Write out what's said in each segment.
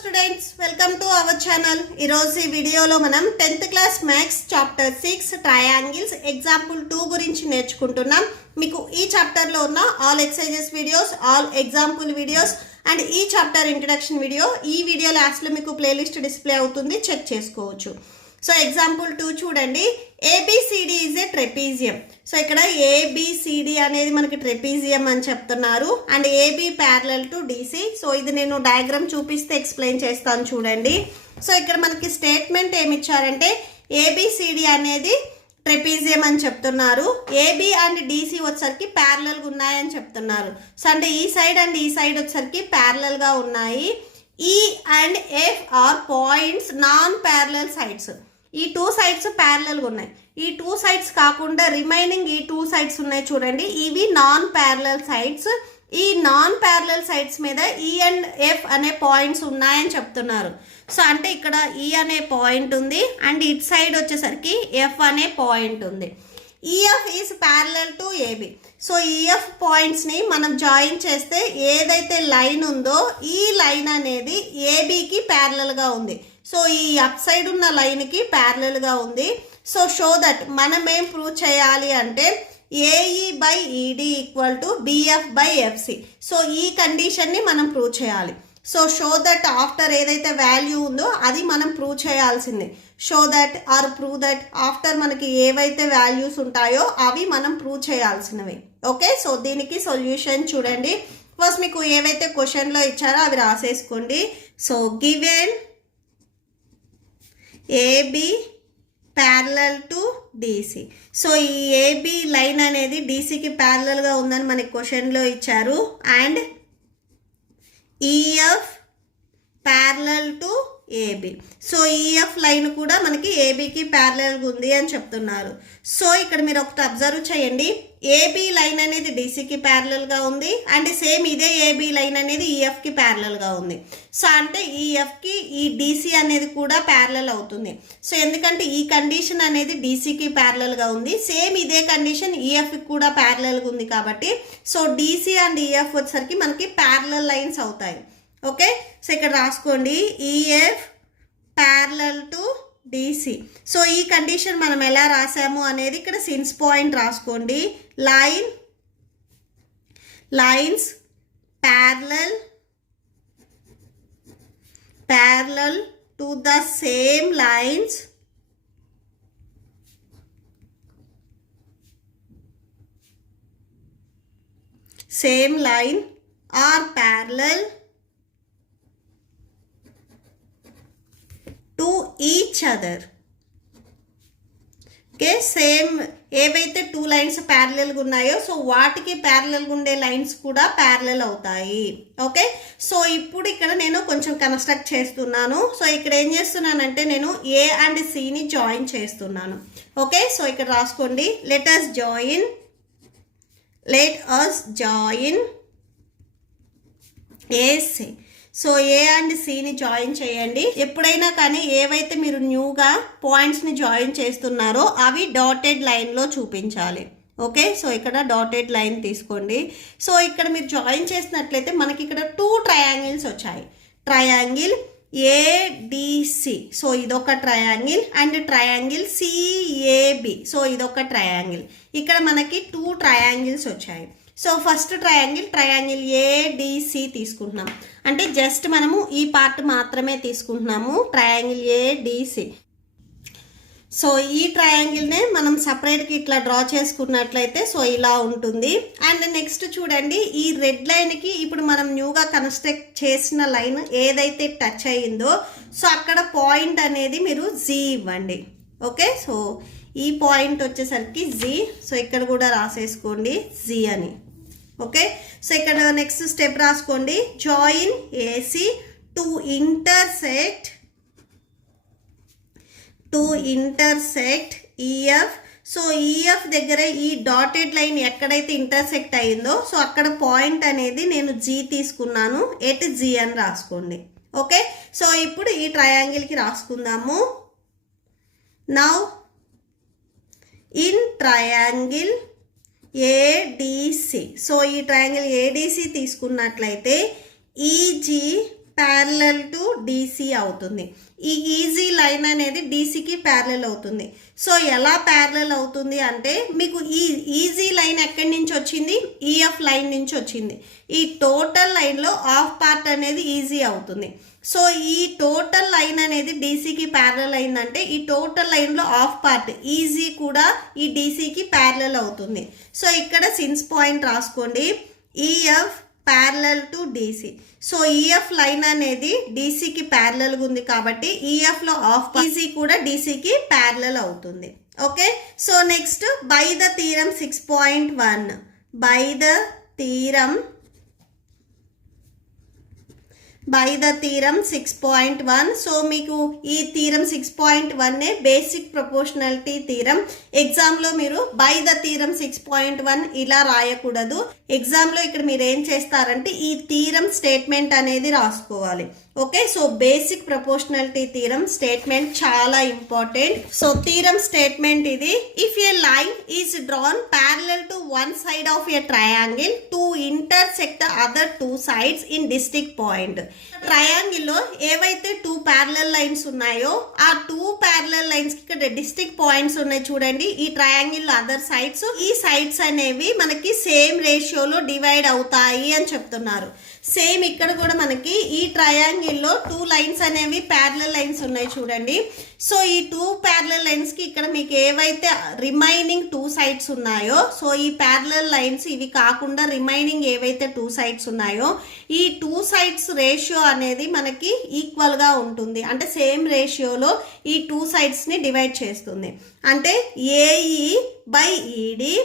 Students, welcome to our channel. ఈరోజు ఈ వీడియోలో మనం 10th class maths chapter 6 triangles example 2 గురించి నేర్చుకుంటున్నాం. మీకు ఈ చాప్టర్లో ఉన్న all exercises videos, all example videos and ఈ చాప్టర్ ఇంట్రడక్షన్ వీడియో ఈ వీడియో లాస్ట్లో మీకు ప్లేలిస్ట్ డిస్ప్లే అవుతుంది, చెక్ చేసుకోవచ్చు. సో ఎగ్జాంపుల్ 2 చూడండి. ABCD is a trapezium. So ఇక్కడ ఏబిసిడి అనేది మనకి ట్రెపీజియం అని చెప్తున్నారు and AB parallel to DC. So ఇది నేను డయాగ్రామ్ చూపిస్తే ఎక్స్ప్లెయిన్ చేస్తాను చూడండి. సో ఇక్కడ మనకి స్టేట్మెంట్ ఏమి ఇచ్చారంటే ఏబిసిడి అనేది ట్రెపీజియం అని చెప్తున్నారు. ఏబి అండ్ డిసి వచ్చేసరికి ప్యారలల్గా ఉన్నాయని చెప్తున్నారు. సో అంటే ఈ సైడ్ అండ్ ఈ సైడ్ వచ్చేసరికి ప్యారలల్గా ఉన్నాయి. ఈ and F R points non parallel sides. ఈ 2 సైడ్స్ ప్యారలల్గా ఉన్నాయి. ఈ 2 సైడ్స్ కాకుండా రిమైనింగ్ ఈ 2 సైడ్స్ ఉన్నాయి చూడండి, ఇవి నాన్ ప్యారలల్ సైడ్స్. ఈ నాన్ ప్యారలల్ సైడ్స్ మీద ఈ అండ్ ఎఫ్ అనే పాయింట్స్ ఉన్నాయని చెప్తున్నారు. సో అంటే ఇక్కడ ఈ అనే పాయింట్ ఉంది అండ్ ఇట్ సైడ్ వచ్చేసరికి ఎఫ్ అనే పాయింట్ ఉంది. EF is parallel to AB. So EF పాయింట్స్ని మనం జాయిన్ చేస్తే ఏదైతే లైన్ ఉందో ఈ లైన్ అనేది ఏబికి ప్యారలల్గా ఉంది. సో ఈ అప్ సైడ్ ఉన్న లైన్కి ప్యారలల్గా ఉంది. సో షో దట్ మనం ఏం ప్రూవ్ చేయాలి అంటే AE by ED equal to BF by FC. So ఈ కండిషన్ని మనం ప్రూవ్ చేయాలి. సో షో దట్ ఆఫ్టర్ ఏదైతే వాల్యూ ఉందో అది మనం ప్రూవ్ చేయాల్సిందే. Show that or prove that after మనకి ఏవైతే వాల్యూస్ ఉంటాయో అవి మనం ప్రూవ్ చేయాల్సినవి. ఓకే, సో దీనికి సొల్యూషన్ చూడండి. ఫస్ట్ మీకు ఏవైతే క్వశ్చన్లో ఇచ్చారో అవి రాసేసుకోండి. So given AB parallel to DC. So ఈ ఏబి లైన్ అనేది డిసికి ప్యారలల్గా ఉందని మనకి క్వశ్చన్లో ఇచ్చారు. And EF parallel to AB. So EF line కూడా మనకి ఏబికి ప్యారలల్గా ఉంది అని చెప్తున్నారు. సో ఇక్కడ మీరు ఒకటి అబ్జర్వ్ చేయండి, ఏబి లైన్ అనేది డిసికి ప్యారలల్గా ఉంది అండ్ సేమ్ ఇదే ఏబి లైన్ అనేది ఈఎఫ్కి ప్యారలల్గా ఉంది. సో అంటే ఈఎఫ్కి ఈ డిసి అనేది కూడా ప్యారలల్ అవుతుంది. సో ఎందుకంటే ఈ కండిషన్ అనేది డిసికి ప్యారలల్గా ఉంది, సేమ్ ఇదే కండిషన్ ఈఎఫ్కి కూడా ప్యారలల్గా ఉంది కాబట్టి సో డిసి అండ్ ఈఎఫ్ వచ్చేసరికి మనకి ప్యారలల్ లైన్స్ అవుతాయి. ఓకే, సో ఇక్కడ రాసుకోండి EF parallel to DC. So ఈ కండిషన్ మనం ఎలా రాసాము అనేది ఇక్కడ సిన్స్ పాయింట్ రాసుకోండి. Lines parallel to the same lines same line are parallel to each other. Okay, same ఏవైతే 2 లైన్స్ ప్యారలల్గా ఉన్నాయో సో వాటికి ప్యారలల్గా ఉండే లైన్స్ కూడా ప్యారలల్ అవుతాయి. ఓకే, సో ఇప్పుడు ఇక్కడ నేను కొంచెం కన్స్ట్రక్ట్ చేస్తున్నాను. సో ఇక్కడ ఏం చేస్తున్నానంటే నేను ఏ అండ్ సిని జాయిన్ చేస్తున్నాను. ఓకే, సో ఇక్కడ రాసుకోండి let us join AC. So A and సిని జాయిన్ చేయండి. ఎప్పుడైనా కానీ ఏవైతే మీరు న్యూగా పాయింట్స్ని జాయిన్ చేస్తున్నారో అవి డాటెడ్ లైన్లో చూపించాలి. ఓకే, సో ఇక్కడ డాటెడ్ లైన్ తీసుకోండి. సో ఇక్కడ మీరు జాయిన్ చేసినట్లయితే మనకి ఇక్కడ 2 ట్రయాంగిల్స్ వచ్చాయి. ట్రయాంగిల్ ఏడిసి, సో ఇదొక triangle and triangle CAB, so ఇదొక ట్రయాంగిల్. ఇక్కడ మనకి 2 ట్రయాంగిల్స్ వచ్చాయి. సో ఫస్ట్ ట్రయాంగిల్ ఏడిసి తీసుకుంటున్నాం అంటే జస్ట్ మనము ఈ పార్ట్ మాత్రమే తీసుకుంటున్నాము, ట్రయాంగిల్ ఏడిసి. సో ఈ ట్రయాంగిల్నే మనం సపరేట్గా ఇట్లా డ్రా చేసుకున్నట్లయితే సో ఇలా ఉంటుంది. అండ్ నెక్స్ట్ చూడండి, ఈ రెడ్ లైన్కి ఇప్పుడు మనం న్యూగా కన్స్ట్రక్ట్ చేసిన లైన్ ఏదైతే టచ్ అయ్యిందో సో అక్కడ పాయింట్ అనేది మీరు జీ ఇవ్వండి. ఓకే, సో ఈ పాయింట్ వచ్చేసరికి జీ. సో ఇక్కడ కూడా రాసేసుకోండి జీ అని. ఓకే, సో ఇక్కడ నెక్స్ట్ స్టెప్ రాసుకోండి, join AC to intersect EF. So EF దగ్గర ఈ డాటెడ్ లైన్ ఎక్కడైతే ఇంటర్సెక్ట్ అయ్యిందో సో అక్కడ పాయింట్ అనేది నేను జీ తీసుకున్నాను, ఎట్ జీ అని రాసుకోండి. ఓకే, సో ఇప్పుడు ఈ ట్రయాంగిల్కి రాసుకుందాము. Now in triangle ADC. So ఈ ట్రయాంగిల్ ఏడిసి తీసుకున్నట్లయితే ఈజీ ప్యారలల్ టు డీసీ అవుతుంది. ఈ ఈజీ లైన్ అనేది డీసీకి ప్యారలల్ అవుతుంది. సో ఎలా ప్యారలల్ అవుతుంది అంటే మీకు ఈ ఈజీ లైన్ ఎక్కడి నుంచి వచ్చింది, ఈఎఫ్ లైన్ నుంచి వచ్చింది. ఈ టోటల్ లైన్లో హాఫ్ పార్ట్ అనేది ఈజీ అవుతుంది. సో ఈ టోటల్ లైన్ అనేది డీసీకి ప్యారలల్ అయిందంటే ఈ టోటల్ లైన్లో హాఫ్ పార్ట్ ఈజీ కూడా ఈ డీసీకి ప్యారలల్ అవుతుంది. సో ఇక్కడ సిన్స్ పాయింట్ రాసుకోండి, EF parallel to DC. So EF line అనేది డీసీకి ప్యారలల్గా ఉంది కాబట్టి ఈఎఫ్లో హాఫ్ ఈజీ కూడా డీసీకి ప్యారలల్ అవుతుంది. Okay, so next by the theorem 6.1. By the theorem 6.1. So మీకు ఈ థీరం 6.1 బేసిక్ ప్రపోర్షనాలిటీ థీరం. ఎగ్జామ్లో మీరు బై ద థీరం 6.1 ఇలా రాయకూడదు. ఎగ్జామ్లో ఇక్కడ మీరు ఏం చేస్తారంటే ఈ థీరం స్టేట్మెంట్ అనేది రాసుకోవాలి. Okay, so basic proportionality theorem statement చాలా ఇంపార్టెంట్. సో థీరం స్టేట్మెంట్ ఇది, if a line is drawn parallel to one side of a triangle to intersect the other two sides in distinct point. ట్రయాంగిల్లో ఏవైతే 2 parallel lines ఉన్నాయో ఆ 2 parallel lines కి ఇక్కడ district points ఉన్నాయి చూడండి. ఈ ట్రయాంగిల్ అదర్ సైడ్స్, ఈ సైడ్స్ అనేవి మనకి సేమ్ రేషియోలో డివైడ్ అవుతాయి అని చెప్తున్నారు. సేమ్ ఇక్కడ కూడా మనకి ఈ ట్రయాంగిల్లో 2 లైన్స్ అనేవి ప్యారలల్ లైన్స్ ఉన్నాయి చూడండి. సో ఈ 2 ప్యారలల్ లైన్స్ కి ఇక్కడ మీకు ఏవైతే రిమైనింగ్ 2 సైడ్స్ ఉన్నాయో, సో ఈ ప్యారలల్ లైన్స్ ఇవి కాకుండా రిమైనింగ్ ఏవైతే 2 సైడ్స్ ఉన్నాయో ఈ 2 సైడ్స్ రేషియో అనేది మనకి ఈక్వల్ గా ఉంటుంది. అంటే సేమ్ రేషియోలో ఈ 2 సైడ్స్ ని డివైడ్ చేస్తుంది. అంటే AE by ED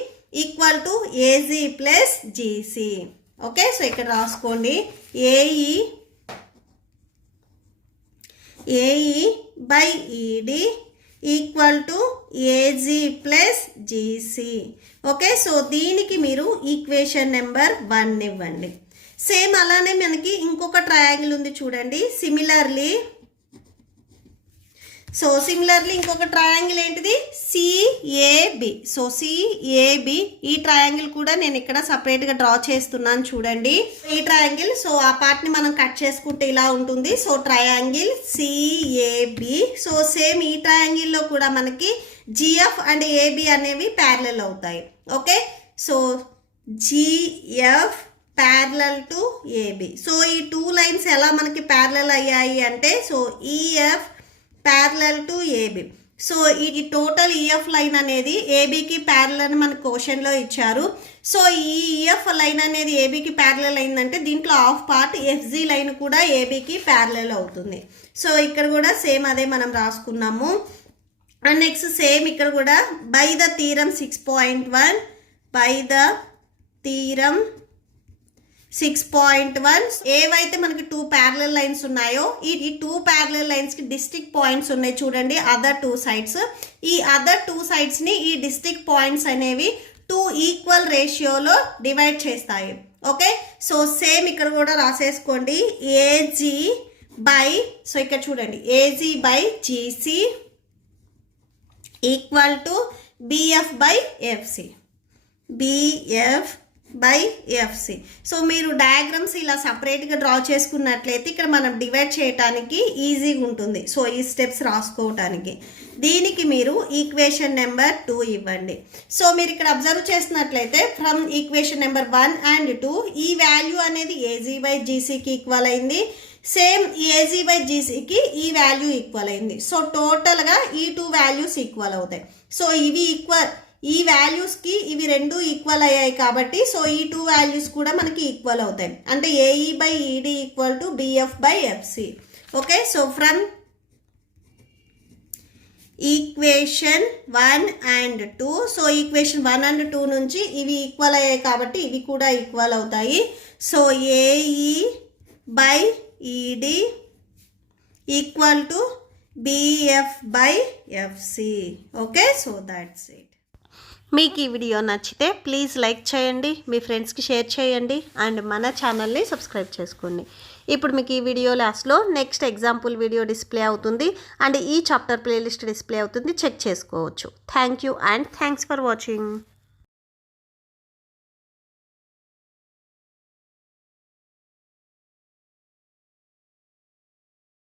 equal to AG plus GC. Okay, so ఇక్కడ రాసుకోండి, AE by ED equal to AG plus GC. Okay, so దీనికి మీరు ఈక్వేషన్ నెంబర్ 1 ఇవ్వండి. సేమ్ అలానే మనకి ఇంకొక ట్రయాంగిల్ ఉంది చూడండి. సిమిలర్లీ ఇంకొక ట్రయాంగిల్ ఏంటిది, సిఏబి. సో సిఏబి ఈ ట్రయాంగిల్ కూడా నేను ఇక్కడ సపరేట్గా డ్రా చేస్తున్నాను చూడండి. ఈ ట్రయాంగిల్, సో ఆ పార్ట్ని మనం కట్ చేసుకుంటే ఇలా ఉంటుంది. So triangle CAB. So same ఈ ట్రయాంగిల్లో కూడా మనకి జిఎఫ్ అండ్ ఏబి అనేవి ప్యారలల్ అవుతాయి. Okay, so GF parallel to AB. So ఈ 2 లైన్స్ ఎలా మనకి ప్యారలల్ అయ్యాయి అంటే, so EF parallel to AB. So ఈ టోటల్ ఈఎఫ్ లైన్ అనేది ఏబికి ప్యారలల్ అని మనకు క్వశ్చన్లో ఇచ్చారు. సో ఈ ఈఎఫ్ లైన్ అనేది ఏబికి ప్యారలల్ అయిందంటే దీంట్లో హాఫ్ పార్ట్ ఎఫ్జీ లైన్ కూడా ఏబికి ప్యారలల్ అవుతుంది. సో ఇక్కడ కూడా సేమ్ అదే మనం రాసుకున్నాము. అండ్ నెక్స్ట్ సేమ్ ఇక్కడ కూడా by the theorem 6.1. By the theorem 6.1 ఏవైతే మనకి 2 ప్యారలల్ లైన్స్ ఉన్నాయో ఈ 2 ప్యారలల్ లైన్స్ కి డిస్టిక్ పాయింట్స్ ఉన్నాయి చూడండి, అదర్ 2 సైడ్స్. ఈ అదర్ 2 సైడ్స్ ని ఈ డిస్టిక్ పాయింట్స్ అనేవి 2 ఈక్వల్ రేషియోలో డివైడ్ చేస్తాయి. ఓకే, సో సేమ్ ఇక్కడ కూడా రాసేసుకోండి, ఏజీ బై, సో ఇక్కడ చూడండి AG by GC equal to BF by FC. BF by FC. So మీరు డయాగ్రామ్స్ ఇలా సపరేట్గా డ్రా చేసుకున్నట్లయితే ఇక్కడ మనం డివైడ్ చేయడానికి ఈజీగా ఉంటుంది. సో ఈ స్టెప్స్ రాసుకోవటానికి దీనికి మీరు ఈక్వేషన్ నెంబర్ 2 ఇవ్వండి. సో మీరు ఇక్కడ అబ్జర్వ్ చేసినట్లయితే ఫ్రమ్ ఈక్వేషన్ నెంబర్ 1 and 2 ఈ వాల్యూ అనేది ఏజీ బై జీసీకి ఈక్వల్ అయింది. సేమ్ ఏజీ బై జీసీకి ఈ వాల్యూ ఈక్వల్ అయింది. సో టోటల్గా ఈ 2 వాల్యూస్ ఈక్వల్ అవుతాయి. సో ఇవి ఈక్వల్, ఈ వాల్యూస్కి ఇవి రెండు ఈక్వల్ అయ్యాయి కాబట్టి సో ఈ 2 వాల్యూస్ కూడా మనకి ఈక్వల్ అవుతాయి. అంటే AE by ED equal to BF by FC. Okay, so from equation 1 and 2, so equation 1 and 2 నుంచి ఇవి ఈక్వల్ అయ్యాయి కాబట్టి ఇవి కూడా ఈక్వల్ అవుతాయి. So AE by ED equal to BF by FC. Okay, so that's it. మీకు ఈ video నచ్చితే ప్లీజ్ లైక్ చేయండి, మీ ఫ్రెండ్స్కి షేర్ చేయండి అండ్ మన ఛానల్ని సబ్స్క్రైబ్ చేసుకోండి. ఇప్పుడు మీకు ఈ వీడియో లాస్ట్లో నెక్స్ట్ ఎగ్జాంపుల్ వీడియో డిస్ప్లే అవుతుంది అండ్ ఈ చాప్టర్ ప్లేలిస్ట్ డిస్ప్లే అవుతుంది, చెక్ చేసుకోవచ్చు. Thank you and thanks for watching.